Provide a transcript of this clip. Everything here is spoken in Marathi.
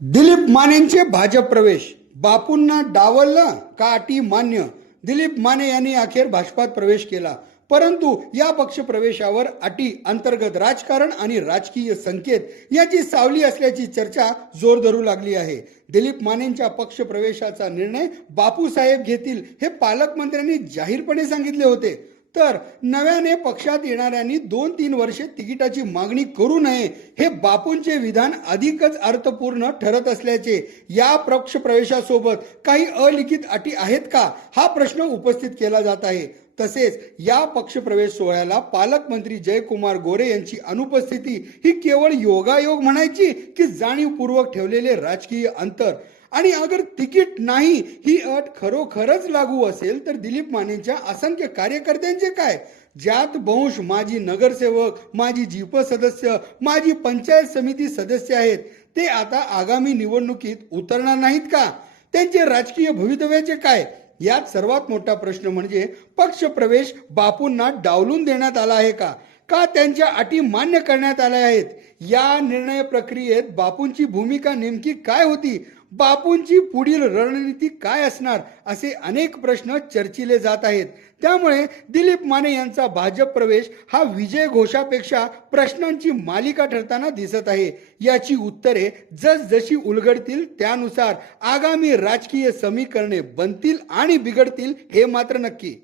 दिलीप मानेंचे भाजप प्रवेश, बापूंना डावललं का अटी मान्य? दिलीप माने यांनी अखेर भाजपात प्रवेश केला, परंतु या पक्ष प्रवेशावर अटी, अंतर्गत राजकारण आणि राजकीय संकेत याची सावली असल्याची चर्चा जोर धरू लागली आहे. दिलीप मानेंच्या पक्ष प्रवेशाचा निर्णय बापूसाहेब घेतील हे पालकमंत्र्यांनी जाहीरपणे सांगितले होते. तर नव्याने पक्षात येणाऱ्यांनी 2-3 वर्षे तिकिटाची मागणी करू नये हे बापूंचे विधान अधिकच अर्थपूर्ण ठरत असल्याचे, या पक्ष प्रवेशासोबत काही अलिखित अटी आहेत का, हा प्रश्न उपस्थित केला जात आहे. तसेच या पक्ष प्रवेश सोहळ्याला पालकमंत्री जयकुमार गोरे यांची अनुपस्थिती ही केवळ योगायोग म्हणायची की जाणीवपूर्वक ठेवलेले राजकीय अंतर? आणि अगर तिकीट नाही ही अट खरोखरच लागू असेल तर दिलीप मानेंच्या असंख्य कार्यकर्त्यांचे काय, ज्यात बहुश माजी नगरसेवक, माजी जिप सदस्य, माजी पंचायत समिती सदस्य आहेत, ते आता आगामी निवडणुकीत उतरणार नाहीत का? त्यांचे राजकीय भवितव्याचे काय? यात सर्वात मोठा प्रश्न म्हणजे पक्ष प्रवेश बापूंना डावलून देण्यात आला आहे का त्यांच्या अटी मान्य करण्यात आल्या आहेत? या निर्णय प्रक्रियेत बापूंची भूमिका नेमकी काय होती? बापूंची पुढील रणनीती काय असणार? असे अनेक प्रश्न चर्चिले जात आहेत. त्यामुळे दिलीप माने यांचा भाजप प्रवेश हा विजय घोषापेक्षा प्रश्नांची मालिका ठरताना दिसत आहे. याची उत्तरे जसजशी उलगडतील त्यानुसार आगामी राजकीय समीकरणे बनतील आणि बिघडतील हे मात्र नक्की.